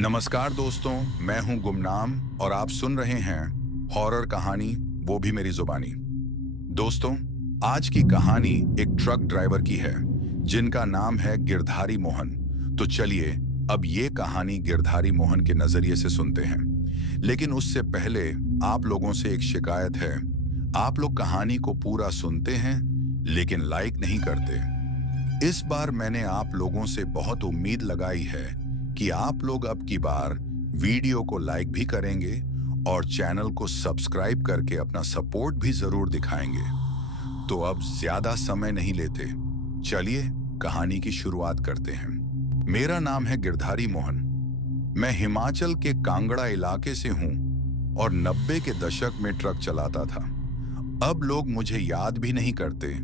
नमस्कार दोस्तों, मैं हूं गुमनाम और आप सुन रहे हैं हॉरर कहानी, वो भी मेरी जुबानी। दोस्तों, आज की कहानी एक ट्रक ड्राइवर की है जिनका नाम है गिरधारी मोहन। तो चलिए अब ये कहानी गिरधारी मोहन के नजरिए से सुनते हैं। लेकिन उससे पहले आप लोगों से एक शिकायत है। आप लोग कहानी को पूरा सुनते हैं लेकिन लाइक नहीं करते। इस बार मैंने आप लोगों से बहुत उम्मीद लगाई है कि आप लोग अब की बार वीडियो को लाइक भी करेंगे और चैनल को सब्सक्राइब करके अपना सपोर्ट भी जरूर दिखाएंगे। तो अब ज्यादा समय नहीं लेते, चलिए कहानी की शुरुआत करते हैं। मेरा नाम है गिरधारी मोहन। मैं हिमाचल के कांगड़ा इलाके से हूं और 90 के दशक में ट्रक चलाता था। अब लोग मुझे याद भी नहीं करते,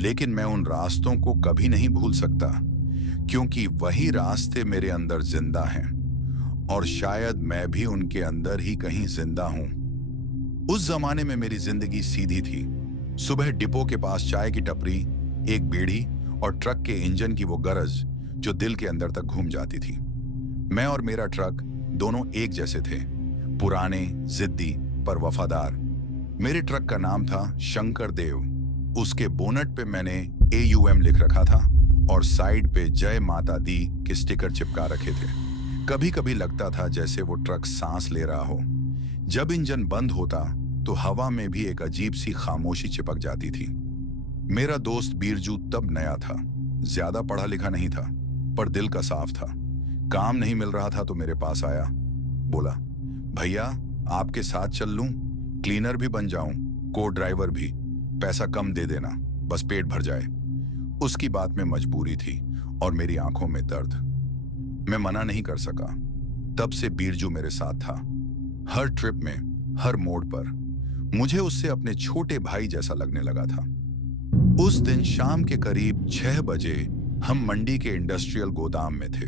लेकिन मैं उन रास्तों को कभी नहीं भूल सकता, क्योंकि वही रास्ते मेरे अंदर जिंदा हैं और शायद मैं भी उनके अंदर ही कहीं जिंदा हूं। उस जमाने में मेरी जिंदगी सीधी थी। सुबह डिपो के पास चाय की टपरी, एक बीड़ी और ट्रक के इंजन की वो गरज जो दिल के अंदर तक घूम जाती थी। मैं और मेरा ट्रक दोनों एक जैसे थे, पुराने, जिद्दी पर वफादार। मेरे ट्रक का नाम था शंकर देव। उसके बोनट पे मैंने AUM लिख रखा था और साइड पे जय माता दी के स्टिकर चिपका रखे थे। कभी कभी लगता था जैसे वो ट्रक सांस ले रहा हो। जब इंजन बंद होता तो हवा में भी एक अजीब सी खामोशी चिपक जाती थी। मेरा दोस्त बीरजू तब नया था, ज्यादा पढ़ा लिखा नहीं था, पर दिल का साफ था। काम नहीं मिल रहा था तो मेरे पास आया, बोला, भैया आपके साथ चल लूं, क्लीनर भी बन जाऊं, को ड्राइवर भी, पैसा कम दे देना, बस पेट भर जाए। उसकी बात में मजबूरी थी और मेरी आंखों में दर्द। मैं मना नहीं कर सका। तब से बीरजू मेरे साथ था, हर ट्रिप में, हर मोड़ पर। मुझे उससे अपने छोटे भाई जैसा लगने लगा था। उस दिन शाम के करीब 6 बजे हम मंडी के इंडस्ट्रियल गोदाम में थे,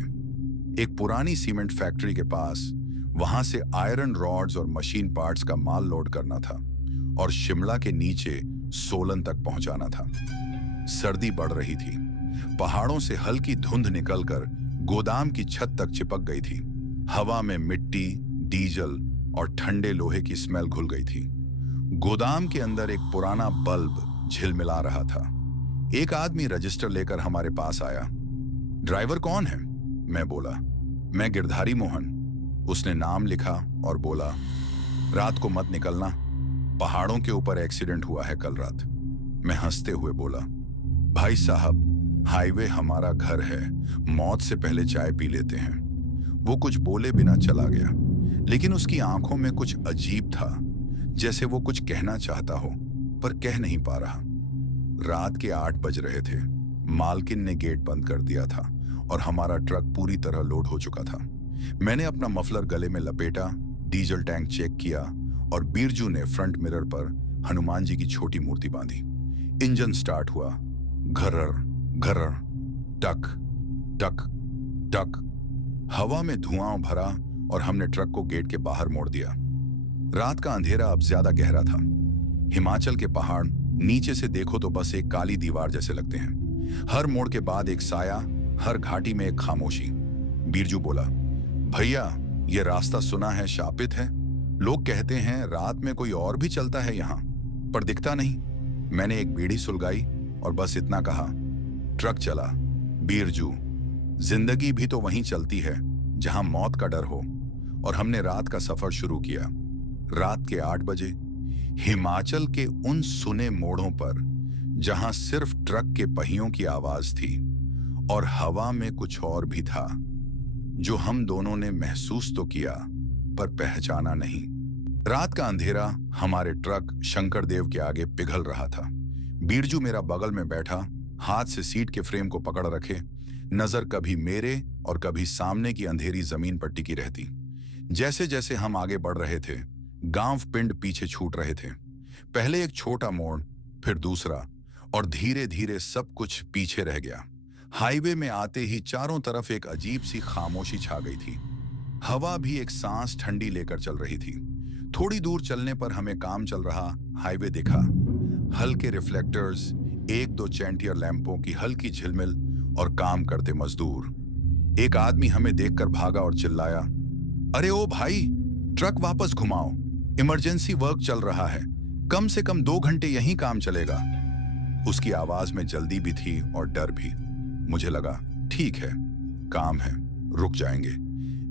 एक पुरानी सीमेंट फैक्ट्री के पास। वहां से आयरन रॉड्स और मशीन पार्ट्स का माल लोड करना था और शिमला के नीचे सोलन तक पहुंचाना था। सर्दी बढ़ रही थी। पहाड़ों से हल्की धुंध निकलकर गोदाम की छत तक चिपक गई थी। हवा में मिट्टी, डीजल और ठंडे लोहे की स्मेल घुल गई थी। गोदाम के अंदर एक पुराना बल्ब झिलमिला रहा था। एक आदमी रजिस्टर लेकर हमारे पास आया। ड्राइवर कौन है? मैं बोला, मैं गिरधारी मोहन। उसने नाम लिखा और बोला, रात को मत निकलना, पहाड़ों के ऊपर एक्सीडेंट हुआ है कल रात। मैं हंसते हुए बोला, भाई साहब, हाईवे हमारा घर है, मौत से पहले चाय पी लेते हैं। वो कुछ बोले बिना चला गया, लेकिन उसकी आंखों में कुछ अजीब था, जैसे वो कुछ कहना चाहता हो पर कह नहीं पा रहा। रात के 8 बज रहे थे। मालकिन ने गेट बंद कर दिया था और हमारा ट्रक पूरी तरह लोड हो चुका था। मैंने अपना मफलर गले में लपेटा, डीजल टैंक चेक किया और बीरजू ने फ्रंट मिरर पर हनुमान जी की छोटी मूर्ति बांधी। इंजन स्टार्ट हुआ, घर्रर घर्रर, टक टक टक। हवा में धुआं भरा और हमने ट्रक को गेट के बाहर मोड़ दिया। रात का अंधेरा अब ज्यादा गहरा था। हिमाचल के पहाड़ नीचे से देखो तो बस एक काली दीवार जैसे लगते हैं। हर मोड़ के बाद एक साया, हर घाटी में एक खामोशी। बीरजू बोला, भैया ये रास्ता सुना है शापित है। लोग कहते हैं रात में कोई और भी चलता है यहाँ, पर दिखता नहीं। मैंने एक बीड़ी सुलगाई और बस इतना कहा, ट्रक चला। बीरजू, जिंदगी भी तो वहीं चलती है जहां मौत का डर हो। और हमने रात का सफर शुरू किया। रात के 8 बजे हिमाचल के उन सुने मोड़ों पर जहां सिर्फ ट्रक के पहियों की आवाज थी और हवा में कुछ और भी था जो हम दोनों ने महसूस तो किया पर पहचाना नहीं। रात का अंधेरा हमारे ट्रक शंकर देव के आगे पिघल रहा था। बीरजू मेरा बगल में बैठा, हाथ से सीट के फ्रेम को पकड़ रखे, नजर कभी मेरे और कभी सामने की अंधेरी जमीन पर टिकी रहती। जैसे जैसे हम आगे बढ़ रहे थे, गांव पिंड पीछे छूट रहे थे। पहले एक छोटा मोड़, फिर दूसरा, और धीरे धीरे सब कुछ पीछे रह गया। हाईवे में आते ही चारों तरफ एक अजीब सी खामोशी छा गई थी। हवा भी एक सांस ठंडी लेकर चल रही थी। थोड़ी दूर चलने पर हमें काम चल रहा हाईवे दिखा। हल्के रिफ्लेक्टर्स, 1-2 चैंटियर लैंपों की हल्की झिलमिल और काम करते मजदूर। एक आदमी हमें देखकर भागा और चिल्लाया, अरे ओ भाई, ट्रक वापस घुमाओ, इमरजेंसी वर्क चल रहा है, कम से कम 2 घंटे यहीं काम चलेगा। उसकी आवाज में जल्दी भी थी और डर भी। मुझे लगा ठीक है, काम है, रुक जाएंगे।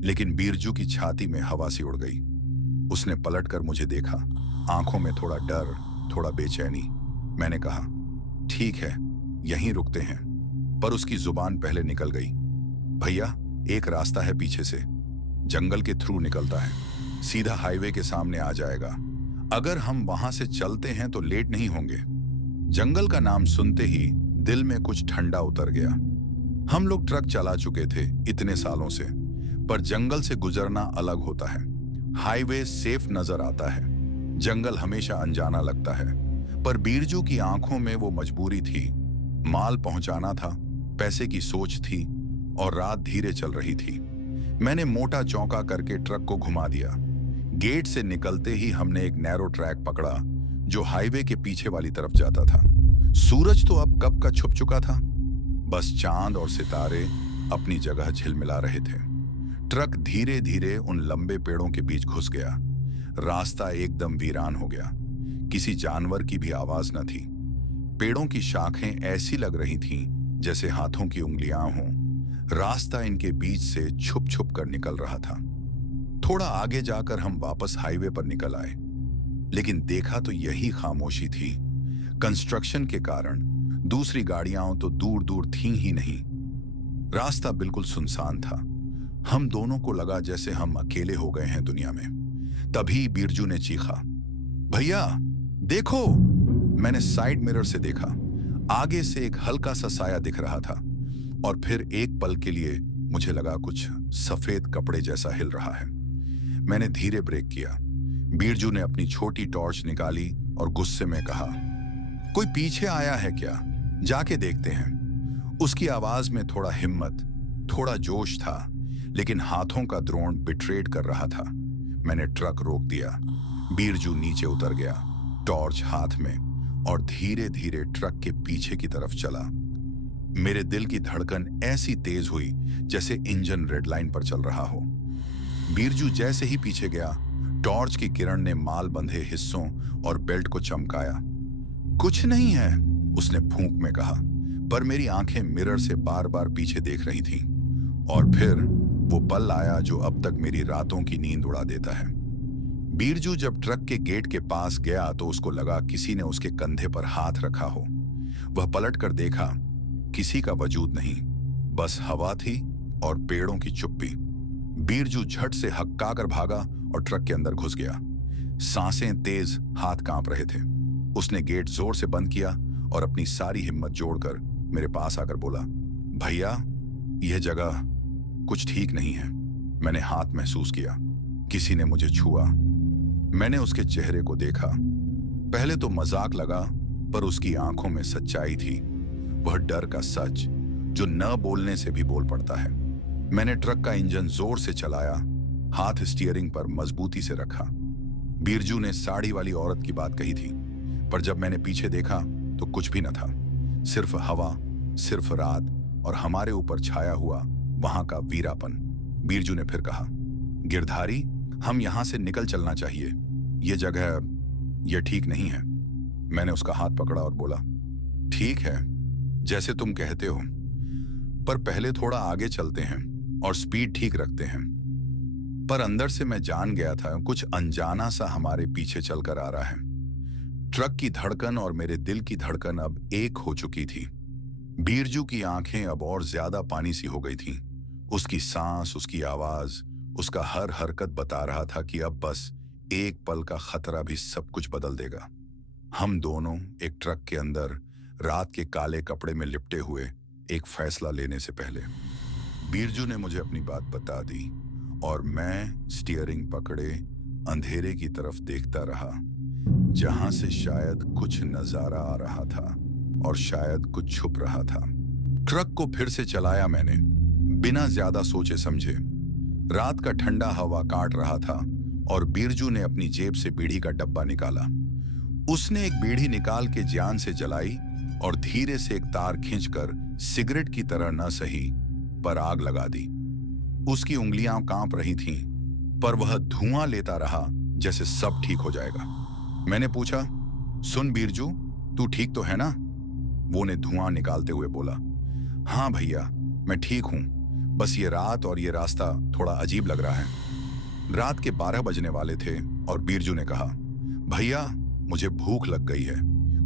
लेकिन बीरजू की छाती में हवा सी उड़ गई। उसने पलटकर मुझे देखा, आंखों में थोड़ा डर, थोड़ा बेचैनी। मैंने कहा ठीक है, यहीं रुकते हैं। पर उसकी जुबान पहले निकल गई। भैया, एक रास्ता है पीछे से, जंगल के थ्रू निकलता है, सीधा हाईवे के सामने आ जाएगा। अगर हम वहां से चलते हैं तो लेट नहीं होंगे। जंगल का नाम सुनते ही दिल में कुछ ठंडा उतर गया। हम लोग ट्रक चला चुके थे इतने सालों से, पर जंगल से गुजरना अलग होता है। हाईवे सेफ नजर आता है, जंगल हमेशा अनजाना लगता है। पर बीरजू की आंखों में वो मजबूरी थी। माल पहुंचाना था, पैसे की सोच थी, और रात धीरे चल रही थी। मैंने मोटा चौका करके ट्रक को घुमा दिया। गेट से निकलते ही हमने एक नैरो ट्रैक पकड़ा जो हाईवे के पीछे वाली तरफ जाता था। सूरज तो अब कब का छुप चुका था, बस चांद और सितारे अपनी जगह झिलमिला रहे थे। ट्रक धीरे धीरे उन लंबे पेड़ों के बीच घुस गया। रास्ता एकदम वीरान हो गया, किसी जानवर की भी आवाज न थी। पेड़ों की शाखें ऐसी लग रही थीं जैसे हाथों की उंगलियां हों। रास्ता इनके बीच से छुप छुप कर निकल रहा था। थोड़ा आगे जाकर हम वापस हाईवे पर निकल आए, लेकिन देखा तो यही खामोशी थी। कंस्ट्रक्शन के कारण दूसरी गाड़ियां तो दूर दूर थीं ही नहीं। रास्ता बिल्कुल सुनसान था। हम दोनों को लगा जैसे हम अकेले हो गए हैं दुनिया में। तभी बीरजू ने चीखा, भैया देखो। मैंने साइड मिरर से देखा, आगे से एक हल्का सा साया दिख रहा था, और फिर एक पल के लिए मुझे लगा कुछ सफेद कपड़े जैसा हिल रहा है। मैंने धीरे ब्रेक किया। बीरजू ने अपनी छोटी टॉर्च निकाली और गुस्से में कहा, कोई पीछे आया है क्या? जाके देखते हैं। उसकी आवाज में थोड़ा हिम्मत, थोड़ा जोश था, लेकिन हाथों का द्रोण बिट्रेड कर रहा था। मैंने ट्रक रोक दिया। बीरजू नीचे उतर गया, टॉर्च हाथ में, और धीरे धीरे ट्रक के पीछे की तरफ चला। मेरे दिल की धड़कन ऐसी तेज हुई जैसे इंजन रेड लाइन पर चल रहा हो। बीरजू जैसे ही पीछे गया, टॉर्च की किरण ने माल बंधे हिस्सों और बेल्ट को चमकाया। कुछ नहीं है, उसने फूंक में कहा, पर मेरी आंखें मिरर से बार बार पीछे देख रही थीं। और फिर वो पल आया जो अब तक मेरी रातों की नींद उड़ा देता है। बीरजू जब ट्रक के गेट के पास गया तो उसको लगा किसी ने उसके कंधे पर हाथ रखा हो। वह पलट कर देखा, किसी का वजूद नहीं, बस हवा थी और पेड़ों की चुप्पी। बीरजू झट से हक्का कर भागा और ट्रक के अंदर घुस गया। सांसें तेज, हाथ कांप रहे थे। उसने गेट जोर से बंद किया और अपनी सारी हिम्मत जोड़कर मेरे पास आकर बोला, भैया यह जगह कुछ ठीक नहीं है। मैंने हाथ महसूस किया, किसी ने मुझे छुआ। मैंने उसके चेहरे को देखा। पहले तो मजाक लगा, पर उसकी आंखों में सच्चाई थी, वह डर का सच जो न बोलने से भी बोल पड़ता है। मैंने ट्रक का इंजन जोर से चलाया, हाथ स्टीयरिंग पर मजबूती से रखा। बीरजू ने साड़ी वाली औरत की बात कही थी, पर जब मैंने पीछे देखा तो कुछ भी न था। सिर्फ हवा, सिर्फ रात, और हमारे ऊपर छाया हुआ वहां का वीरापन। बीरजू ने फिर कहा, गिरधारी, हम यहां से निकल चलना चाहिए। यह जगह यह ठीक नहीं है। मैंने उसका हाथ पकड़ा और बोला, ठीक है, जैसे तुम कहते हो, पर पहले थोड़ा आगे चलते हैं और स्पीड ठीक रखते हैं। पर अंदर से मैं जान गया था कुछ अनजाना सा हमारे पीछे चलकर आ रहा है। ट्रक की धड़कन और मेरे दिल की धड़कन अब एक हो चुकी थी। बीरजू की आंखें अब और ज्यादा पानी सी हो गई थीं। उसकी सांस, उसकी आवाज, उसका हर हरकत बता रहा था कि अब बस एक पल का खतरा भी सब कुछ बदल देगा। हम दोनों एक ट्रक के अंदर, रात के काले कपड़े में लिपटे हुए, एक फैसला लेने से पहले। बीरजू ने मुझे अपनी बात बता दी और मैं स्टीयरिंग पकड़े अंधेरे की तरफ देखता रहा, जहां से शायद कुछ नजारा आ रहा था और शायद कुछ छुप रहा था। ट्रक को फिर से चलाया मैंने, बिना ज्यादा सोचे समझे। रात का ठंडा हवा काट रहा था और बीरजू ने अपनी जेब से बीड़ी का डब्बा निकाला। उसने एक बीड़ी निकाल के जान से जलाई और धीरे से एक तार खींचकर सिगरेट की तरह न सही पर आग लगा दी। उसकी उंगलियां कांप रही थीं, पर वह धुआं लेता रहा जैसे सब ठीक हो जाएगा। मैंने पूछा, सुन बीरजू, तू ठीक तो है ना? वो ने धुआं निकालते हुए बोला, हाँ भैया, मैं ठीक हूं, बस ये रात और ये रास्ता थोड़ा अजीब लग रहा है। रात के 12 बजने वाले थे और बीरजू ने कहा, भैया मुझे भूख लग गई है,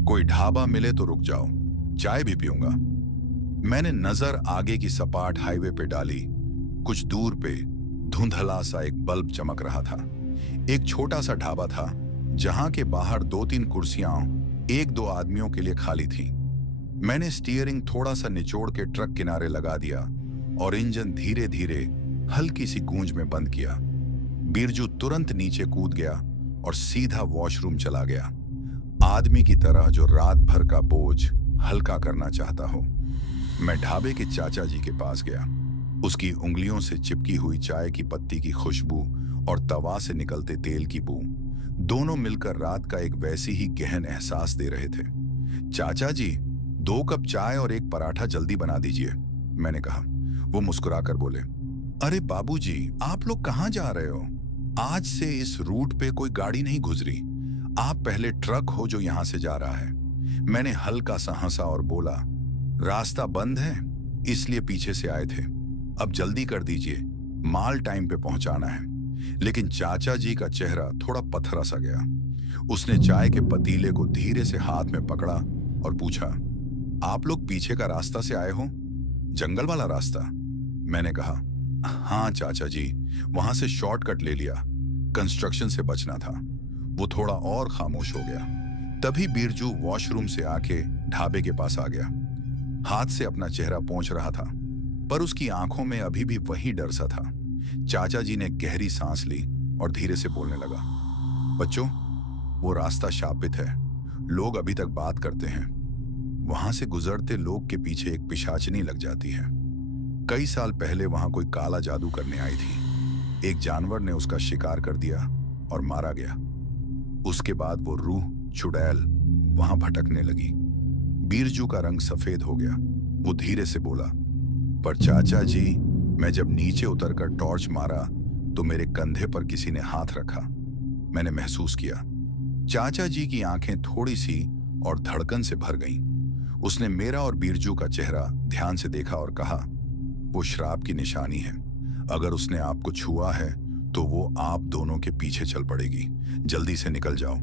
कोई ढाबा मिले तो रुक जाओ, चाय भी पीऊंगा। मैंने नजर आगे की सपाट हाईवे पे डाली। कुछ दूर पे धुंधला सा एक बल्ब चमक रहा था। एक छोटा सा ढाबा था जहां के बाहर 2-3 कुर्सियां 1-2 आदमियों के लिए खाली थी। मैंने स्टीयरिंग थोड़ा सा निचोड़ के ट्रक किनारे लगा दिया और इंजन धीरे धीरे हल्की सी गूंज में बंद किया। बीरजू तुरंत नीचे कूद गया और सीधा वॉशरूम चला गया, आदमी की तरह जो रात भर का बोझ हल्का करना चाहता हो। मैं ढाबे के चाचा जी के पास गया। उसकी उंगलियों से चिपकी हुई चाय की पत्ती की खुशबू और तवा से निकलते तेल की बू दोनों मिलकर रात का एक वैसी ही गहन एहसास दे रहे थे। चाचा जी, 2 कप चाय और 1 पराठा जल्दी बना दीजिए, मैंने कहा। वो मुस्कुराकर बोले, अरे बाबूजी, आप लोग कहाँ जा रहे हो? आज से इस रूट पे कोई गाड़ी नहीं गुजरी। आप पहले ट्रक हो जो यहां से जा रहा है। मैंने हल्का सा हंसा और बोला, रास्ता बंद है इसलिए पीछे से आए थे, अब जल्दी कर दीजिए, माल टाइम पे पहुंचाना है। लेकिन चाचा जी का चेहरा थोड़ा पथरा सा गया। उसने चाय के पतीले को धीरे से हाथ में पकड़ा और पूछा, आप लोग पीछे का रास्ता से आए हो, जंगल वाला रास्ता? मैंने कहा, हाँ चाचा जी, वहां से शॉर्टकट ले लिया, कंस्ट्रक्शन से बचना था। वो थोड़ा और खामोश हो गया। तभी बीरजू वॉशरूम से आके ढाबे के पास आ गया। हाथ से अपना चेहरा पोंछ रहा था, पर उसकी आंखों में अभी भी वही डर सा था। चाचा जी ने गहरी सांस ली और धीरे से बोलने लगा, बच्चों, वो रास्ता शापित है, लोग अभी तक बात करते हैं। वहां से गुजरते लोग के पीछे एक पिशाचनी लग जाती है। कई साल पहले वहां कोई काला जादू करने आई थी। एक जानवर ने उसका शिकार कर दिया और मारा गया। उसके बाद वो रूह चुड़ैल वहां भटकने लगी। बीरजू का रंग सफेद हो गया। वो धीरे से बोला, पर चाचा जी, मैं जब नीचे उतरकर टॉर्च मारा तो मेरे कंधे पर किसी ने हाथ रखा। मैंने महसूस किया। चाचा जी की आंखें थोड़ी सी और धड़कन से भर गईं। उसने मेरा और बीरजू का चेहरा ध्यान से देखा और कहा, वो श्राप की निशानी है। अगर उसने आपको छुआ है तो वो आप दोनों के पीछे चल पड़ेगी। जल्दी से निकल जाओ,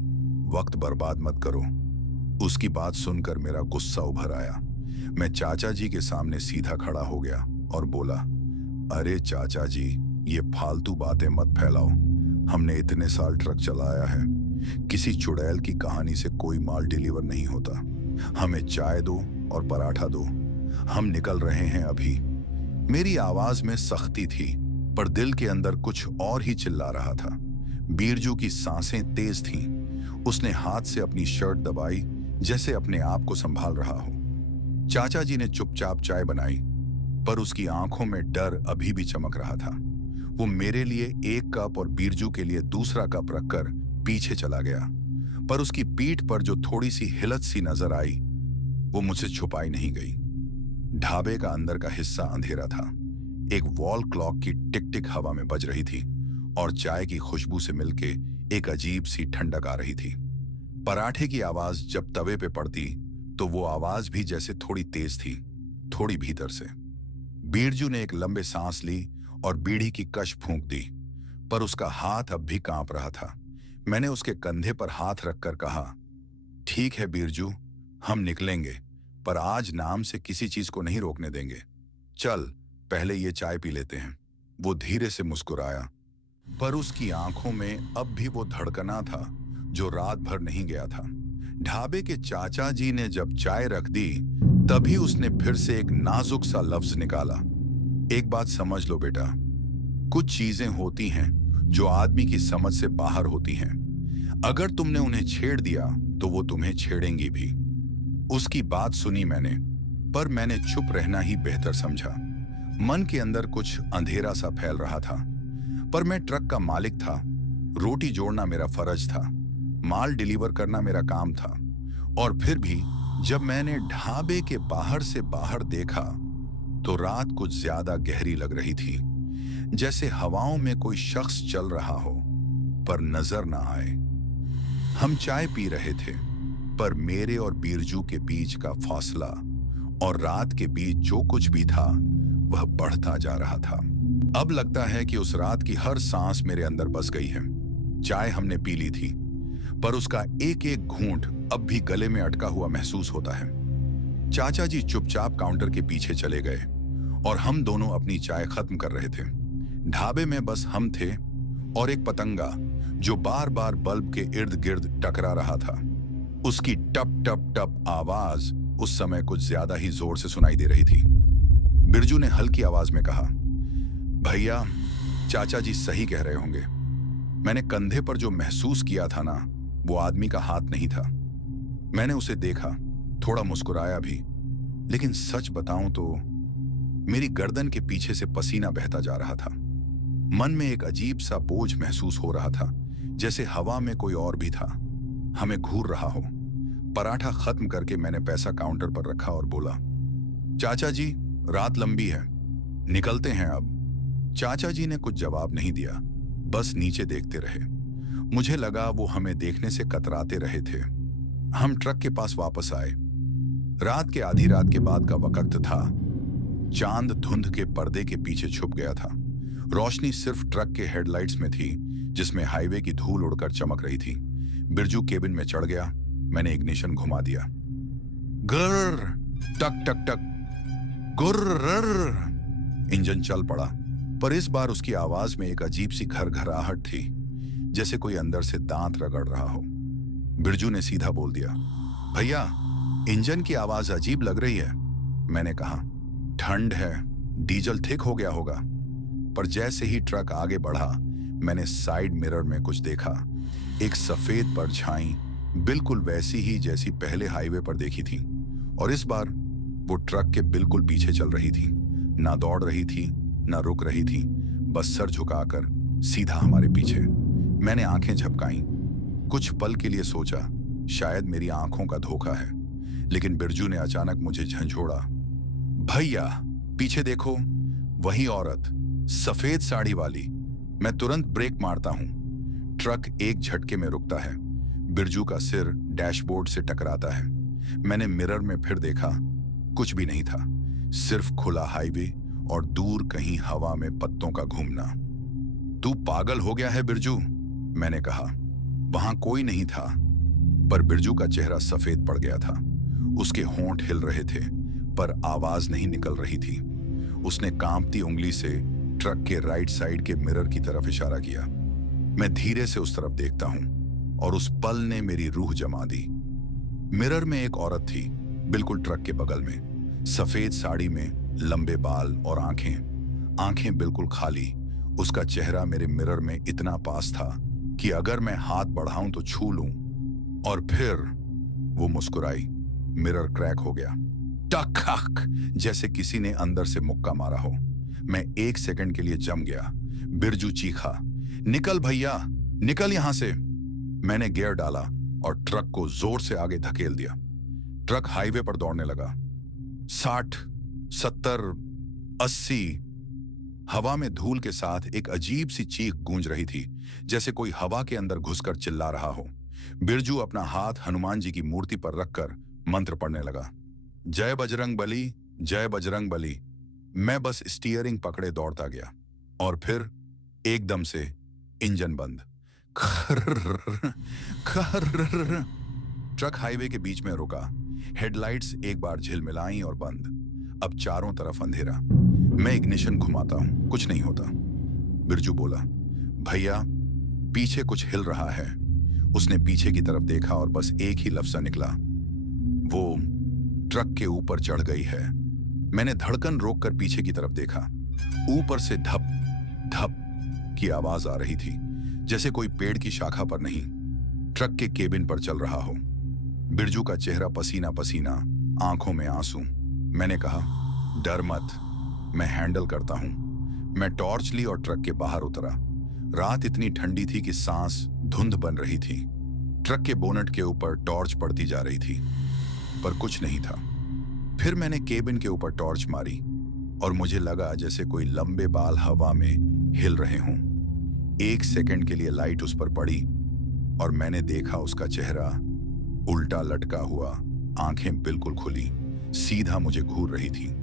वक्त बर्बाद मत करो। उसकी बात सुनकर मेरा गुस्सा उभर आया। मैं चाचा जी के सामने सीधा खड़ा हो गया और बोला, अरे चाचा जी, ये फालतू बातें मत फैलाओ। हमने इतने साल ट्रक चलाया है, किसी चुड़ैल की कहानी से कोई माल डिलीवर नहीं होता। हमें चाय दो और पराठा दो, हम निकल रहे हैं अभी। मेरी आवाज में सख्ती थी, पर दिल के अंदर कुछ और ही चिल्ला रहा था। बीरजू की सांसें तेज थीं। उसने हाथ से अपनी शर्ट दबाई, जैसे अपने आप को संभाल रहा हो। चाचा जी ने चुपचाप चाय बनाई, पर उसकी आंखों में डर अभी भी चमक रहा था। वो मेरे लिए 1 कप और बीरजू के लिए दूसरा कप रखकर पीछे चला गया, पर उसकी पीठ पर जो थोड़ी सी हिलत सी नजर आई, वो मुझसे छुपाई नहीं गई। ढाबे का अंदर का हिस्सा अंधेरा था। एक वॉल क्लॉक की टिक टिक हवा में बज रही थी और चाय की खुशबू से मिलके एक अजीब सी ठंडक आ रही थी। पराठे की आवाज जब तवे पे पड़ती तो वो आवाज भी जैसे थोड़ी तेज थी, थोड़ी भीतर से। बीरजू ने एक लंबे सांस ली और बीड़ी की कश फूंक दी, पर उसका हाथ अब भी कांप रहा था। मैंने उसके कंधे पर हाथ रखकर कहा, ठीक है बीरजू, हम निकलेंगे, पर आज नाम से किसी चीज को नहीं रोकने देंगे। चल, पहले ये चाय पी लेते हैं। वो धीरे से मुस्कुराया, पर उसकी आंखों में अब भी वो धड़कना था जो रात भर नहीं गया था। ढाबे के चाचा जी ने जब चाय रख दी, तभी उसने फिर से एक नाजुक सा लफ्ज निकाला, एक बात समझ लो बेटा, कुछ चीजें होती हैं जो आदमी की समझ से बाहर होती हैं। अगर तुमने उन्हें छेड़ दिया तो वो तुम्हें छेड़ेंगी भी। उसकी बात सुनी मैंने, पर मैंने चुप रहना ही बेहतर समझा। मन के अंदर कुछ अंधेरा सा फैल रहा था, पर मैं ट्रक का मालिक था, रोटी जोड़ना मेरा फर्ज था, माल डिलीवर करना मेरा काम था। और फिर भी जब मैंने ढाबे के बाहर से बाहर देखा तो रात कुछ ज्यादा गहरी लग रही थी, जैसे हवाओं में कोई शख्स चल रहा हो पर नजर ना आए। हम चाय पी रहे थे, पर मेरे और बीरजू के बीच का फासला और रात के बीच जो कुछ भी था वह बढ़ता जा रहा था। अब लगता है कि उस रात की हर सांस मेरे अंदर बस गई है। चाय हमने पी ली थी, पर उसका एक एक घूंट अब भी गले में अटका हुआ महसूस होता है। चाचा जी चुपचाप काउंटर के पीछे चले गए और हम दोनों अपनी चाय खत्म कर रहे थे। ढाबे में बस हम थे और एक पतंगा जो बार बार बल्ब के इर्द गिर्द टकरा रहा था। उसकी टप टप टप आवाज उस समय कुछ ज्यादा ही जोर से सुनाई दे रही थी। बिरजू ने हल्की आवाज में कहा, भैया, चाचा जी सही कह रहे होंगे। मैंने कंधे पर जो महसूस किया था ना, वो आदमी का हाथ नहीं था। मैंने उसे देखा, थोड़ा मुस्कुराया भी, लेकिन सच बताऊं तो मेरी गर्दन के पीछे से पसीना बहता जा रहा था। मन में एक अजीब सा बोझ महसूस हो रहा था, जैसे हवा में कोई और भी था, हमें घूर रहा हो। पराठा खत्म करके मैंने पैसा काउंटर पर रखा और बोला, चाचा जी, रात लंबी है, निकलते हैं अब। चाचा जी ने कुछ जवाब नहीं दिया, बस नीचे देखते रहे। मुझे लगा वो हमें देखने से कतराते रहे थे। हम ट्रक के पास वापस आए। रात के आधी रात के बाद का वक्त था। चांद धुंध के पर्दे के पीछे छुप गया था। रोशनी सिर्फ ट्रक के हेडलाइट्स में थी, जिसमें हाईवे की धूल उड़कर चमक रही थी। बिरजू केबिन में चढ़ गया। मैंने इग्निशन घुमा दिया। गर्र, टक टक टक, गुर्र। इंजन चल पड़ा, पर इस बार उसकी आवाज में एक अजीब सी घरघराहट थी, जैसे कोई अंदर से दांत रगड़ रहा हो। बिरजू ने सीधा बोल दिया, भैया, इंजन की आवाज अजीब लग रही है। मैंने कहा, ठंड है, डीजल थिक हो गया होगा। पर जैसे ही ट्रक आगे बढ़ा, मैंने साइड मिरर में कुछ देखा। एक सफेद परछाई, बिल्कुल वैसी ही जैसी पहले हाईवे पर देखी थी, और इस बार वो ट्रक के बिल्कुल पीछे चल रही थी। ना दौड़ रही थी, ना रुक रही थी, बस सर झुकाकर सीधा हमारे पीछे। मैंने आंखें झपकाई। कुछ पल के लिए सोचा शायद मेरी आंखों का धोखा है, लेकिन बिरजू ने अचानक मुझे झंझोड़ा, भैया, पीछे देखो, वही औरत, सफेद साड़ी वाली। मैं तुरंत ब्रेक मारता हूं। ट्रक एक झटके में रुकता है। बिरजू का सिर डैशबोर्ड से टकराता है। मैंने मिरर में फिर देखा, कुछ भी नहीं था, सिर्फ खुला हाईवे और दूर कहीं हवा में पत्तों का घूमना। तू पागल हो गया है बिरजू, मैंने कहा। वहां कोई नहीं था, पर बिरजू का चेहरा सफेद पड़ गया था। उसके होंठ हिल रहे थे, पर आवाज नहीं निकल रही थी। उसने कांपती उंगली से ट्रक के राइट साइड के मिरर की तरफ इशारा किया। मैं धीरे से उस तरफ देखता हूं और उस पल ने मेरी रूह जमा दी। मिरर में एक औरत थी, बिल्कुल ट्रक के बगल में, सफेद साड़ी में, लंबे बाल और आंखें बिल्कुल खाली। उसका चेहरा मेरे मिरर में इतना पास था कि अगर मैं हाथ बढ़ाऊं तो छू लूं। और फिर वो मुस्कुराई। मिरर क्रैक हो गया, टक, जैसे किसी ने अंदर से मुक्का मारा हो। मैं एक सेकंड के लिए जम गया। बिरजू चीखा, निकल भैया, निकल यहां से। मैंने गियर डाला और ट्रक को जोर से आगे धकेल दिया। ट्रक हाईवे पर दौड़ने लगा। 60, 70, 80। हवा में धूल के साथ एक अजीब सी चीख गूंज रही थी, जैसे कोई हवा के अंदर घुसकर चिल्ला रहा हो। बिरजू अपना हाथ हनुमान जी की मूर्ति पर रखकर मंत्र पढ़ने लगा, जय बजरंग बली, जय बजरंग बली। मैं बस स्टीयरिंग पकड़े दौड़ता गया, और फिर एकदम से इंजन बंद। खर्र, खर्र। ट्रक हाईवे के बीच में रुका। हेडलाइट्स एक बार झिलमिलाई और बंद। अब चारों तरफ अंधेरा। मैं इग्निशन घुमाता हूं, कुछ नहीं होता। बिरजू बोला, भैया, पीछे कुछ हिल रहा है। उसने पीछे की तरफ देखा और बस एक ही लफ्ज निकला, वो ट्रक के ऊपर चढ़ गई है। मैंने धड़कन रोककर पीछे की तरफ देखा। ऊपर से धप धप की आवाज आ रही थी, जैसे कोई पेड़ की शाखा पर नहीं, ट्रक के केबिन पर चल रहा हो। बिरजू का चेहरा पसीना पसीना, आंखों में आंसू। मैंने कहा, डर मत, मैं हैंडल करता हूं। मैं टॉर्च ली और ट्रक के बाहर उतरा। रात इतनी ठंडी थी कि सांस धुंध बन रही थी। ट्रक के बोनट के ऊपर टॉर्च पड़ती जा रही थी, पर कुछ नहीं था। फिर मैंने केबिन के ऊपर टॉर्च मारी और मुझे लगा जैसे कोई लंबे बाल हवा में हिल रहे हों। एक सेकंड के लिए लाइट उस पर पड़ी और मैंने देखा उसका चेहरा उल्टा लटका हुआ, आंखें बिल्कुल खुली, सीधा मुझे घूर रही थी।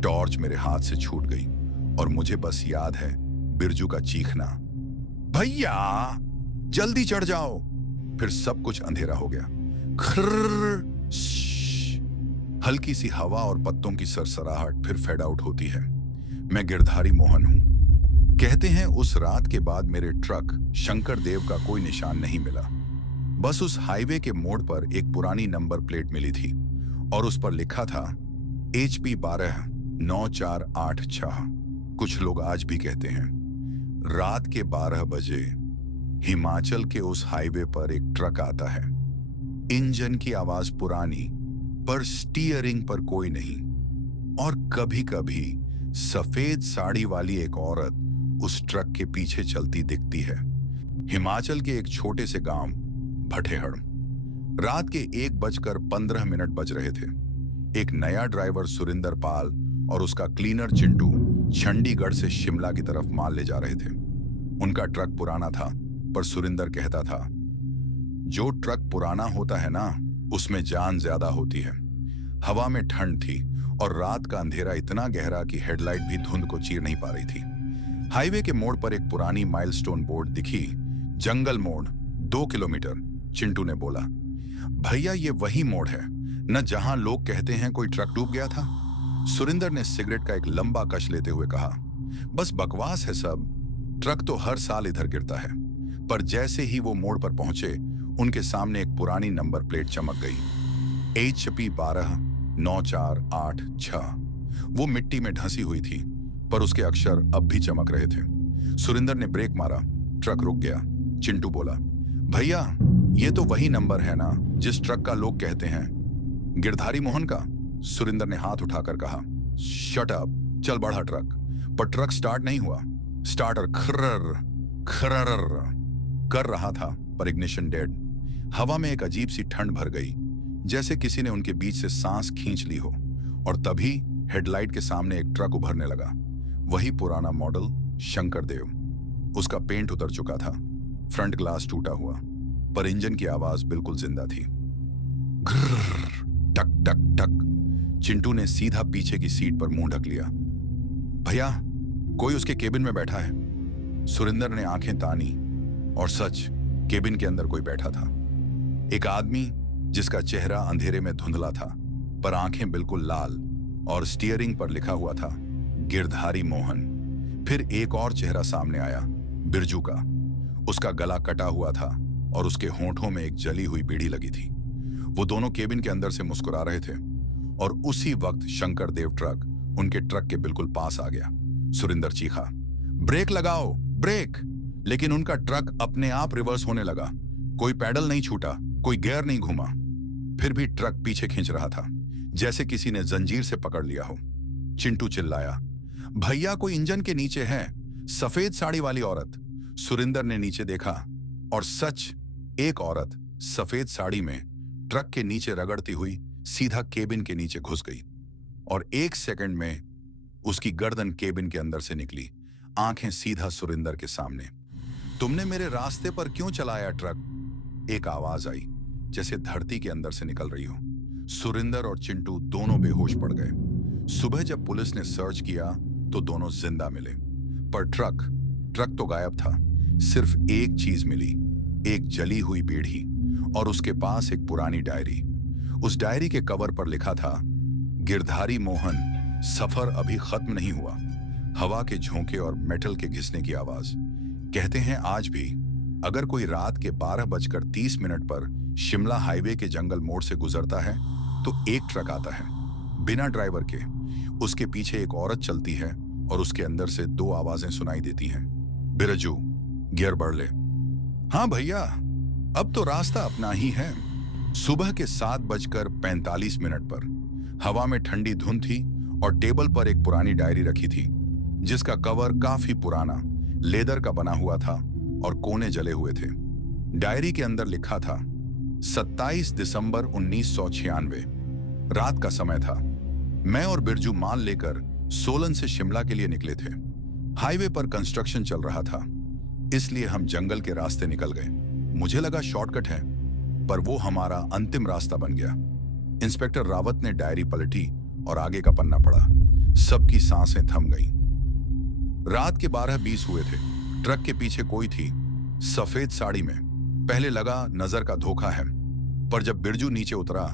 टॉर्च मेरे हाथ से छूट गई और मुझे बस याद है बिरजू का चीखना, भैया जल्दी चढ़ जाओ। फिर सब कुछ अंधेरा हो गया। खर्र, श्श। हल्की सी हवा और पत्तों की सरसराहट फिर फेड आउट होती है। मैं गिरधारी मोहन हूं। कहते हैं उस रात के बाद मेरे ट्रक शंकर देव का कोई निशान नहीं मिला। बस उस हाईवे के मोड़ पर एक पुरानी नंबर प्लेट मिली थी और उस पर लिखा था HP 12-9486। कुछ लोग आज भी कहते हैं रात के 12 बजे हिमाचल के उस हाईवे पर एक ट्रक आता है। इंजन की आवाज पुरानी, पर स्टीयरिंग पर कोई नहीं। और कभी कभी सफेद साड़ी वाली एक औरत उस ट्रक के पीछे चलती दिखती है। हिमाचल के एक छोटे से गांव भटेहड़। रात के 1:15 बज रहे थे। एक नया ड्राइवर सुरिंदर पाल और उसका क्लीनर चिंटू चंडीगढ़ से शिमला की तरफ माल ले जा रहे थे। उनका ट्रक पुराना था, पर सुरिंदर कहता था जो ट्रक पुराना होता है ना, उसमें जान ज्यादा होती है। हवा में ठंड थी और रात का अंधेरा इतना गहरा कि हेडलाइट भी धुंध को चीर नहीं पा रही थी। हाईवे के मोड़ पर एक पुरानी माइलस्टोन बोर्ड दिखी, जंगल मोड़ 2 किलोमीटर। चिंटू ने बोला, भैया ये वही मोड़ है न जहां लोग कहते हैं कोई ट्रक डूब गया था। सुरिंदर ने सिगरेट का एक लंबा कश लेते हुए कहा, बस बकवास है सब। ट्रक तो हर साल इधर गिरता है। पर जैसे ही वो मोड़ पर पहुंचे, उनके सामने एक पुरानी नंबर प्लेट चमक गई, HP 12-9486। वो मिट्टी में ढंसी हुई थी, पर उसके अक्षर अब भी चमक रहे थे। सुरिंदर ने ब्रेक मारा, ट्रक रुक गया। चिंटू बोला, भैया ये तो वही नंबर है ना जिस ट्रक का लोग कहते हैं गिरधारी मोहन का। सुरिंदर ने हाथ उठाकर कहा, शट अप, चल बढ़ा ट्रक। पर ट्रक स्टार्ट नहीं हुआ। स्टार्टर खर्रर खर्रर कर रहा था, पर इग्निशन डेड। हवा में एक अजीब सी ठंड भर गई, जैसे किसी ने उनके बीच से सांस खींच ली हो। और तभी हेडलाइट के सामने एक ट्रक उभरने लगा। वही पुराना मॉडल शंकर देव। उसका पेंट उतर चुका था, फ्रंट ग्लास टूटा हुआ, पर इंजन की आवाज बिल्कुल जिंदा थी। घर्र, टक टक टक। चिंटू ने सीधा पीछे की सीट पर मुंह ढक लिया। भैया कोई उसके केबिन में बैठा है। सुरिंदर ने आंखें तानी और सच, केबिन के अंदर कोई बैठा था। एक आदमी जिसका चेहरा अंधेरे में धुंधला था, पर आंखें बिल्कुल लाल, और स्टीयरिंग पर लिखा हुआ था गिरधारी मोहन। फिर एक और चेहरा सामने आया, बिरजू का। उसका गला कटा हुआ था और उसके होंठों में एक जली हुई बीड़ी लगी थी। वो दोनों केबिन के अंदर से मुस्कुरा रहे थे और उसी वक्त शंकर देव ट्रक उनके ट्रक के बिल्कुल पास आ गया। सुरिंदर चीखा, ब्रेक लगाओ, ब्रेक। लेकिन उनका ट्रक अपने आप रिवर्स होने लगा। कोई पैडल नहीं छूटा, कोई गियर नहीं घूमा। फिर भी ट्रक पीछे खींच रहा था, जैसे किसी ने जंजीर से पकड़ लिया हो। चिंटू चिल्लाया, भैया कोई इंजन के नीचे है, सफेद साड़ी वाली औरत। सुरिंदर ने नीचे देखा और सच, एक औरत सफेद साड़ी में ट्रक के नीचे रगड़ती हुई सीधा केबिन के नीचे घुस गई और 1 सेकंड में उसकी गर्दन केबिन के अंदर से निकली, आंखें सीधा सुरिंदर के सामने। तुमने मेरे रास्ते पर क्यों चलाया ट्रक? एक आवाज आई, जैसे धरती के अंदर से निकल रही हो। सुरिंदर और चिंटू दोनों बेहोश पड़ गए। सुबह जब पुलिस ने सर्च किया तो दोनों जिंदा मिले, पर ट्रक तो गायब था। सिर्फ एक चीज मिली, एक जली हुई बीड़ी और उसके पास एक पुरानी डायरी। उस डायरी के कवर पर लिखा था, गिरधारी मोहन, सफर अभी खत्म नहीं हुआ। हवा के झोंके और मेटल के घिसने की आवाज। कहते हैं आज भी अगर कोई रात के 12:30 पर शिमला हाईवे के जंगल मोड़ से गुजरता है तो एक ट्रक आता है, बिना ड्राइवर के। उसके पीछे एक औरत चलती है और उसके अंदर से 2 आवाजें सुनाई देती हैं, बिरजू, गियर बढ़ ले। हाँ भैया, अब तो रास्ता अपना ही है। सुबह के 7:45 पर हवा में ठंडी धुंध थी और टेबल पर एक पुरानी डायरी रखी थी, जिसका कवर काफी पुराना लेदर का बना हुआ था और कोने जले हुए थे। डायरी के अंदर लिखा था 27 दिसंबर 1996। रात का समय था। मैं और बिरजू माल लेकर सोलन से शिमला के लिए निकले थे। हाईवे पर कंस्ट्रक्शन चल रहा था, इसलिए हम जंगल के रास्ते निकल गए। मुझे लगा शॉर्टकट है, पर वो हमारा अंतिम रास्ता बन गया। इंस्पेक्टर रावत ने डायरी पलटी और आगे का पन्ना पढ़ा। सबकी सांसें थम गई। रात के 12:20 हुए थे। ट्रक के पीछे कोई थी, सफेद साड़ी में। पहले लगा नजर का धोखा है, पर जब बिरजू नीचे उतरा,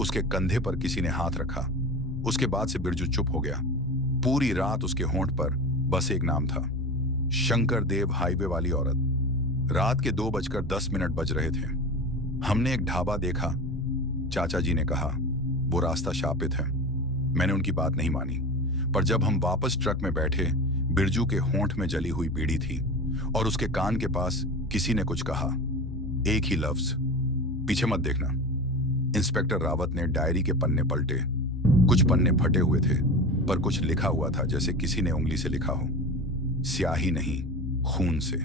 उसके कंधे पर किसी ने हाथ रखा। उसके बाद से बिरजू चुप हो गया। पूरी रात उसके होंठ पर बस एक नाम था, शंकर देव, हाईवे वाली औरत। रात के 2:10 बज रहे थे। हमने एक ढाबा देखा। चाचा जी ने कहा वो रास्ता शापित है। मैंने उनकी बात नहीं मानी, पर जब हम वापस ट्रक में बैठे, बिरजू के होंठ में जली हुई बीड़ी थी और उसके कान के पास किसी ने कुछ कहा, एक ही लफ्ज, पीछे मत देखना। इंस्पेक्टर रावत ने डायरी के पन्ने पलटे। कुछ पन्ने फटे हुए थे, पर कुछ लिखा हुआ था जैसे किसी ने उंगली से लिखा हो, स्याही नहीं, खून से।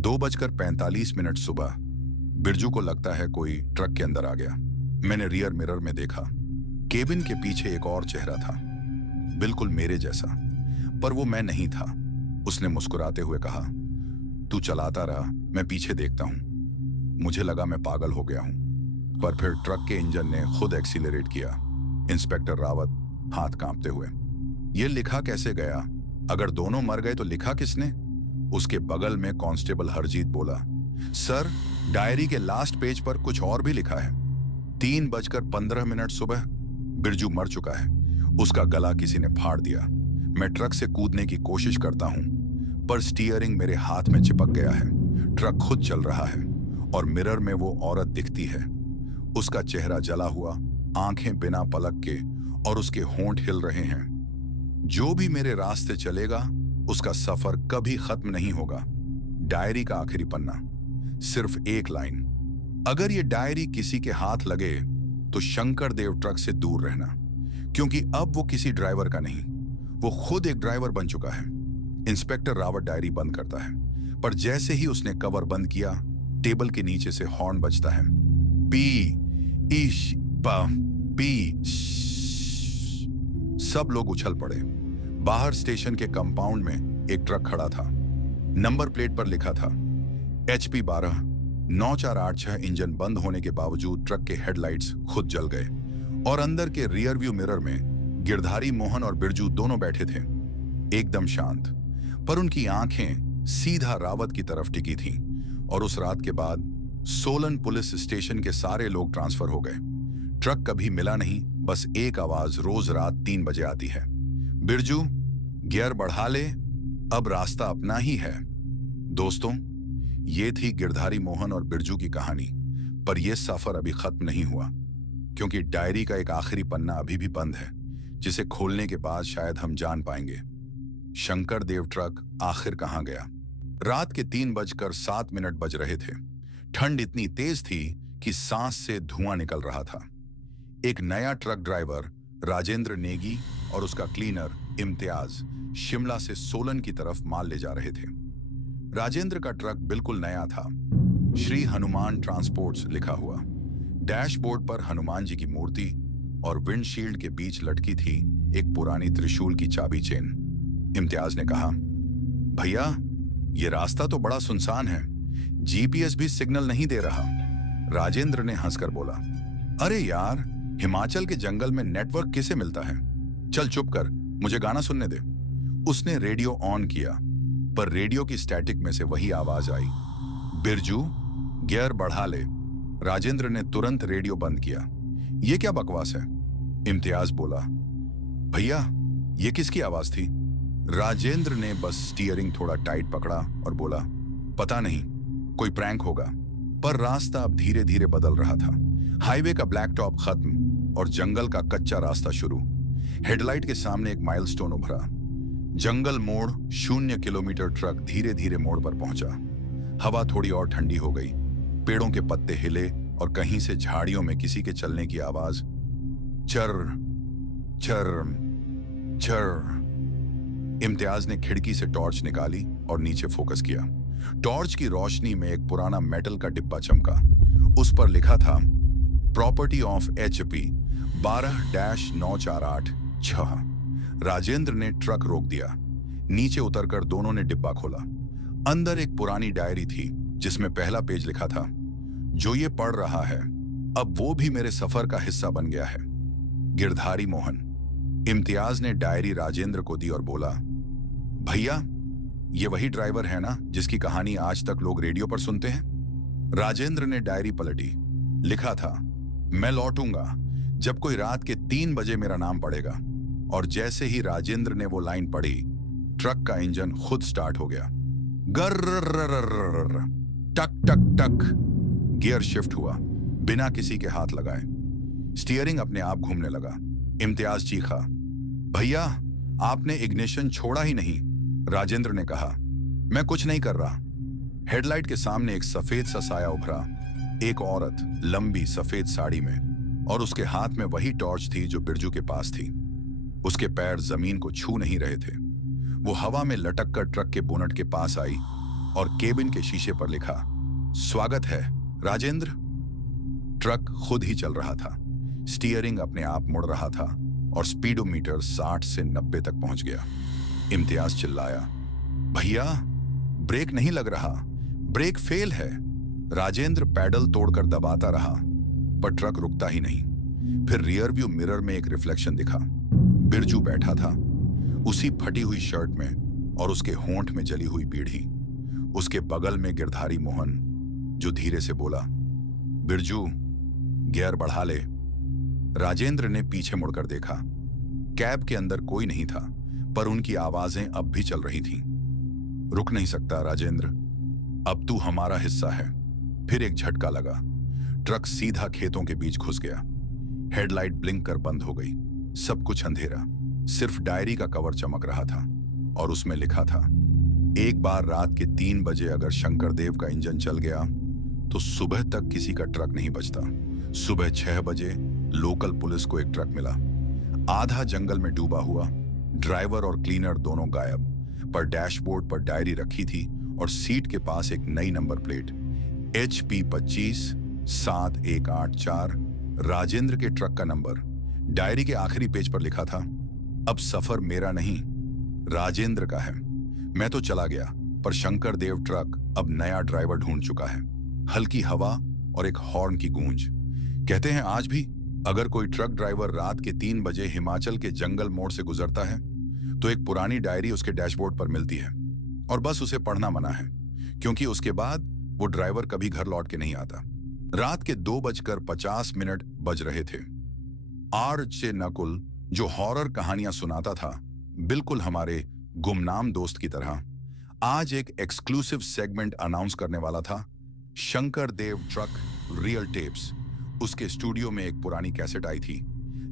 2:45 सुबह। बिरजू को लगता है कोई ट्रक के अंदर आ गया। मैंने रियर मिरर में देखा। केबिन के पीछे एक और चेहरा था, बिल्कुल मेरे जैसा, पर वो मैं नहीं था। उसने मुस्कुराते हुए कहा, तू चलाता रहा, मैं पीछे देखता हूं। मुझे लगा मैं पागल हो गया हूं, पर फिर ट्रक के इंजन ने खुद एक्सीलरेट किया। इंस्पेक्टर रावत हाथ कांपते हुए, ये लिखा कैसे गया? अगर दोनों मर गए तो लिखा किसने? उसके बगल में कांस्टेबल हरजीत बोला, सर, डायरी के लास्ट पेज पर कुछ और भी लिखा है। 3:15 सुबह। बिरजू मर चुका है। उसका गला किसी ने फाड़ दिया। मैं ट्रक से कूदने की कोशिश करता हूं, पर स्टीयरिंग मेरे हाथ में चिपक गया है। ट्रक खुद चल रहा है और मिरर में वो औरत दिखती है। उसका चेहरा जला हुआ, आंखें बिना पलक के, और उसके होंठ हिल रहे हैं। जो भी मेरे रास्ते चलेगा, उसका सफर कभी खत्म नहीं होगा। डायरी का आखिरी पन्ना, सिर्फ एक लाइन, अगर ये डायरी किसी के हाथ लगे तो शंकर देव ट्रक से दूर रहना, क्योंकि अब वो किसी ड्राइवर का नहीं, वो खुद एक ड्राइवर बन चुका है। इंस्पेक्टर रावत डायरी बंद करता है, पर जैसे ही उसने कवर बंद किया, टेबल के नीचे से हॉर्न बजता है। पी इश पा पी। सब लोग उछल पड़े। बाहर स्टेशन के कंपाउंड में एक ट्रक खड़ा था। नंबर प्लेट पर लिखा था HP 12 9486। इंजन बंद होने के बावजूद ट्रक के हेडलाइट्स खुद जल गए और अंदर के रियर व्यू मिरर में गिरधारी मोहन और बिरजू दोनों बैठे थे, एकदम शांत, पर उनकी आंखें सीधा रावत की तरफ टिकी थीं। और उस रात के बाद सोलन पुलिस स्टेशन के सारे लोग ट्रांसफर हो गए। ट्रक कभी मिला नहीं, बस एक आवाज रोज रात 3 बजे आती है, बिरजू गियर बढ़ा ले, अब रास्ता अपना ही है। दोस्तों, ये थी गिरधारी मोहन और बिरजू की कहानी, पर यह सफर अभी खत्म नहीं हुआ, क्योंकि डायरी का एक आखिरी पन्ना अभी भी बंद है, जिसे खोलने के बाद शायद हम जान पाएंगे शंकर देव ट्रक आखिर कहां गया। रात के 3:07 बज रहे थे। ठंड इतनी तेज थी कि सांस से धुआं निकल रहा था। एक नया ट्रक ड्राइवर राजेंद्र नेगी और उसका क्लीनर इम्तियाज शिमला से सोलन की तरफ माल ले जा रहे थे। राजेंद्र का ट्रक बिल्कुल नया था, श्री हनुमान ट्रांसपोर्ट्स लिखा हुआ। डैशबोर्ड पर हनुमान जी की मूर्ति और विंडशील्ड के बीच लटकी थी एक पुरानी त्रिशूल की चाबी चेन। इम्तियाज ने कहा, भैया, ये रास्ता तो बड़ा सुनसान है, GPS भी सिग्नल नहीं दे रहा। राजेंद्र ने हंसकर बोला, अरे यार, हिमाचल के जंगल में नेटवर्क किसे मिलता है? चल चुप कर, मुझे गाना सुनने दे। उसने रेडियो ऑन किया, पर रेडियो की स्टैटिक में से वही आवाज आई, बिरजू गियर बढ़ा ले। राजेंद्र ने तुरंत रेडियो बंद किया। ये क्या बकवास है? इम्तियाज बोला, भैया, ये किसकी आवाज थी? राजेंद्र ने बस स्टीयरिंग थोड़ा टाइट पकड़ा और बोला, पता नहीं, कोई प्रैंक होगा। पर रास्ता अब धीरे धीरे बदल रहा था। हाईवे का ब्लैक टॉप खत्म और जंगल का कच्चा रास्ता शुरू। हेडलाइट के सामने एक माइलस्टोन उभरा। जंगल मोड़ 0 किलोमीटर। ट्रक धीरे धीरे मोड़ पर पहुंचा। हवा थोड़ी और ठंडी हो गई। पेड़ों के पत्ते हिले और कहीं से झाड़ियों में किसी के चलने की आवाज, चर चर चर। इम्तियाज ने खिड़की से टॉर्च निकाली और नीचे फोकस किया। टॉर्च की रोशनी में एक पुराना मेटल का डिब्बा चमका। उस पर लिखा था, प्रॉपर्टी ऑफ HP 12-9486। राजेंद्र ने ट्रक रोक दिया। नीचे उतरकर दोनों ने डिब्बा खोला। अंदर एक पुरानी डायरी थी जिसमें पहला पेज लिखा था, जो ये पढ़ रहा है अब वो भी मेरे सफर का हिस्सा बन गया है। गिरधारी मोहन। इम्तियाज ने डायरी राजेंद्र को दी और बोला, भैया ये वही ड्राइवर है ना जिसकी कहानी आज तक लोग रेडियो पर सुनते हैं? राजेंद्र ने डायरी पलटी। लिखा था, मैं लौटूंगा जब कोई रात के 3 बजे मेरा नाम पड़ेगा। और जैसे ही राजेंद्र ने वो लाइन पढ़ी, ट्रक का इंजन खुद स्टार्ट हो गया। गर्र टक टक टक। गियर शिफ्ट हुआ बिना किसी के हाथ लगाए। स्टीयरिंग अपने आप घूमने लगा। इम्तियाज चीखा, भैया आपने इग्निशन छोड़ा ही नहीं। राजेंद्र ने कहा, मैं कुछ नहीं कर रहा। हेडलाइट के सामने एक सफेद सा साया उभरा। एक औरत लंबी सफेद साड़ी में, और उसके हाथ में वही टॉर्च थी जो बिरजू के पास थी। उसके पैर जमीन को छू नहीं रहे थे। वो हवा में लटक कर ट्रक के बोनट के पास आई और केबिन के शीशे पर लिखा, स्वागत है राजेंद्र। ट्रक खुद ही चल रहा था। स्टीयरिंग अपने आप मुड़ रहा था और स्पीडोमीटर 60 से 90 तक पहुंच गया। इम्तियाज चिल्लाया, भैया ब्रेक नहीं लग रहा, ब्रेक फेल है। राजेंद्र पैडल तोड़कर दबाता रहा पर ट्रक रुकता ही नहीं। फिर रियर व्यू मिरर में एक रिफ्लेक्शन दिखा। बिरजू बैठा था, उसी फटी हुई शर्ट में और उसके होंठ में जली हुई पीढ़ी। उसके बगल में गिरधारी मोहन, जो धीरे से बोला, बिरजू गियर बढ़ा ले। राजेंद्र ने पीछे मुड़कर देखा। कैब के अंदर कोई नहीं था, पर उनकी आवाजें अब भी चल रही थीं। रुक नहीं सकता राजेंद्र, अब तू हमारा हिस्सा है। फिर एक झटका लगा। ट्रक सीधा खेतों के बीच घुस गया। हेडलाइट ब्लिंक कर बंद हो गई। सब कुछ अंधेरा, सिर्फ डायरी का कवर चमक रहा था और उसमें लिखा था, एक बार रात के 3 बजे अगर शंकर देव का इंजन चल गया तो सुबह तक किसी का ट्रक नहीं बचता। सुबह 6 बजे लोकल पुलिस को एक ट्रक मिला, आधा जंगल में डूबा हुआ। ड्राइवर और क्लीनर दोनों गायब, पर डैशबोर्ड पर डायरी रखी थी और सीट के पास एक नई नंबर प्लेट, HP 25-7184, राजेंद्र के ट्रक का नंबर। डायरी के आखिरी पेज पर लिखा था, अब सफर मेरा नहीं राजेंद्र का है। मैं तो चला गया, पर शंकर देव ट्रक अब नया ड्राइवर ढूंढ चुका है। हल्की हवा और एक हॉर्न की गूंज। कहते हैं आज भी अगर कोई ट्रक ड्राइवर रात के 3 बजे हिमाचल के जंगल मोड़ से गुजरता है तो एक पुरानी डायरी उसके डैशबोर्ड पर मिलती है और बस उसे पढ़ना मना है, क्योंकि उसके बाद वो ड्राइवर कभी घर लौट के नहीं आता। रात के 2:50 बज रहे थे। RJ नकुल, जो हॉरर कहानियां सुनाता था, बिल्कुल हमारे गुमनाम दोस्त की तरह, आज एक एक्सक्लूसिव सेगमेंट अनाउंस करने वाला था। शंकर देव ट्रक रियल टेप्स। उसके स्टूडियो में एक पुरानी कैसेट आई थी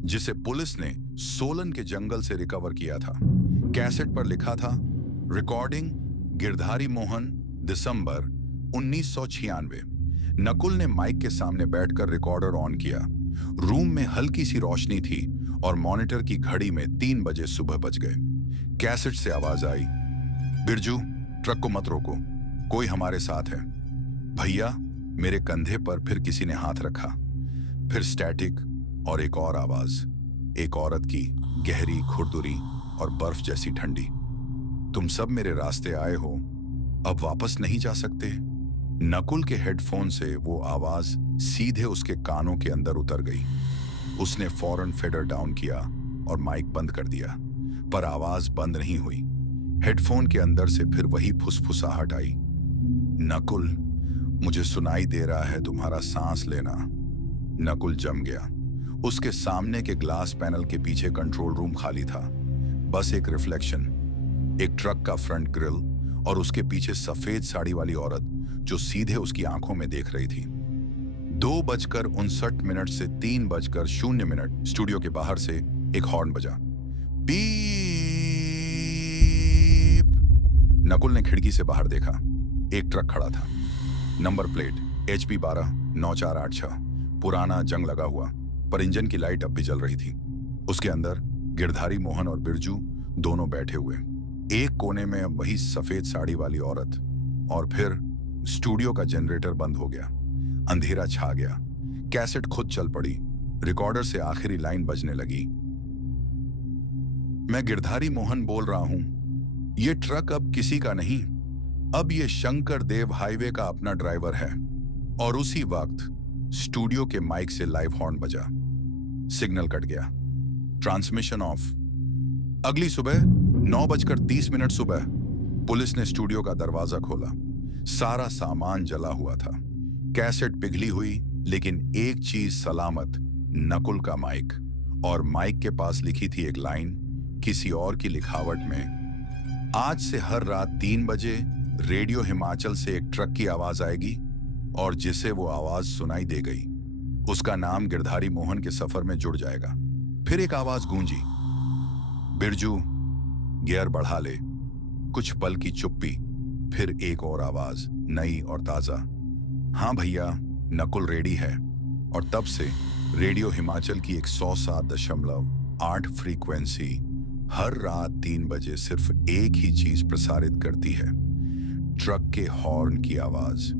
जिसे पुलिस ने सोलन के जंगल से रिकवर किया था। कैसेट पर लिखा था, रिकॉर्डिंग गिरधारी मोहन, दिसंबर 1996। नकुल ने माइक के सामने बैठकर रिकॉर्डर ऑन किया। रूम में हल्की सी रोशनी थी और मॉनिटर की घड़ी में 3 बजे सुबह बज गए। कैसेट से आवाज आई, बिरजू ट्रक को मत रोको, कोई हमारे साथ है। भैया, मेरे कंधे पर फिर किसी ने हाथ रखा। फिर स्टैटिक और एक और आवाज, एक औरत की, गहरी, खुरदुरी और बर्फ जैसी ठंडी। तुम सब मेरे रास्ते आए हो, अब वापस नहीं जा सकते। नकुल के हेडफोन से वो आवाज सीधे उसके कानों के अंदर उतर गई। उसने फौरन फेडर डाउन किया और माइक बंद कर दिया, पर आवाज बंद नहीं हुई। हेडफोन के अंदर से फिर वही फुसफुसाहट आई, नकुल मुझे सुनाई दे रहा है तुम्हारा सांस लेना। नकुल जम गया। उसके सामने के ग्लास पैनल के पीछे कंट्रोल रूम खाली था। बस एक रिफ्लेक्शन, एक ट्रक का फ्रंट ग्रिल और उसके पीछे सफेद साड़ी वाली औरत जो सीधे उसकी आंखों में देख रही थी। 2:59 से 3:00 स्टूडियो के बाहर से एक हॉर्न बजा। बीप। नकुल ने खिड़की से बाहर देखा। एक ट्रक खड़ा था, नंबर प्लेट HP 12-9486, पुराना, जंग लगा हुआ, पर इंजन की लाइट अब भी जल रही थी। उसके अंदर गिरधारी मोहन और बिरजू दोनों बैठे हुए। एक कोने में वही सफेद साड़ी वाली औरत। और फिर स्टूडियो का जनरेटर बंद हो गया। अंधेरा छा गया। कैसेट खुद चल पड़ी। रिकॉर्डर से आखिरी लाइन बजने लगी, मैं गिरधारी मोहन बोल रहा हूं, ये ट्रक अब किसी का नहीं, अब ये शंकर देव हाईवे का अपना ड्राइवर है। और उसी वक्त स्टूडियो के माइक से लाइव हॉर्न बजा। सिग्नल कट गया, ट्रांसमिशन ऑफ। अगली सुबह 9:30 सुबह पुलिस ने स्टूडियो का दरवाजा खोला। सारा सामान जला हुआ था, कैसेट पिघली हुई, लेकिन एक चीज सलामत, नकुल का माइक। और माइक के पास लिखी थी एक लाइन, किसी और की लिखावट में, आज से हर रात 3 बजे रेडियो हिमाचल से एक ट्रक की आवाज आएगी, और जिसे वो आवाज सुनाई दे गई उसका नाम गिरधारी मोहन के सफर में जुड़ जाएगा। फिर एक आवाज गूंजी, बिरजू गियर बढ़ा ले। कुछ पल की चुप्पी, फिर एक और आवाज, नई और ताजा, हाँ भैया नकुल रेडी है। और तब से रेडियो हिमाचल की 107.8 फ्रीक्वेंसी हर रात 3 बजे सिर्फ एक ही चीज प्रसारित करती है, ट्रक के हॉर्न की आवाज।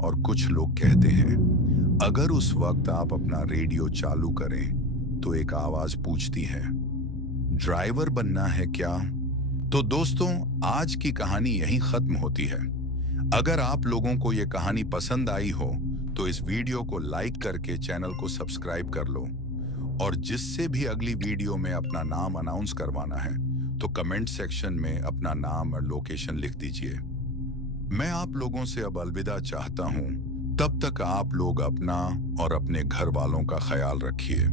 और कुछ लोग कहते हैं, अगर उस वक्त आप अपना रेडियो चालू करें तो एक आवाज पूछती है, ड्राइवर बनना है क्या? तो दोस्तों, आज की कहानी यहीं खत्म होती है। अगर आप लोगों को यह कहानी पसंद आई हो तो इस वीडियो को लाइक करके चैनल को सब्सक्राइब कर लो। और जिससे भी अगली वीडियो में अपना नाम अनाउंस करवाना है तो कमेंट सेक्शन में अपना नाम और लोकेशन लिख दीजिए। मैं आप लोगों से अब अलविदा चाहता हूं। तब तक आप लोग अपना और अपने घर वालों का ख्याल रखिए।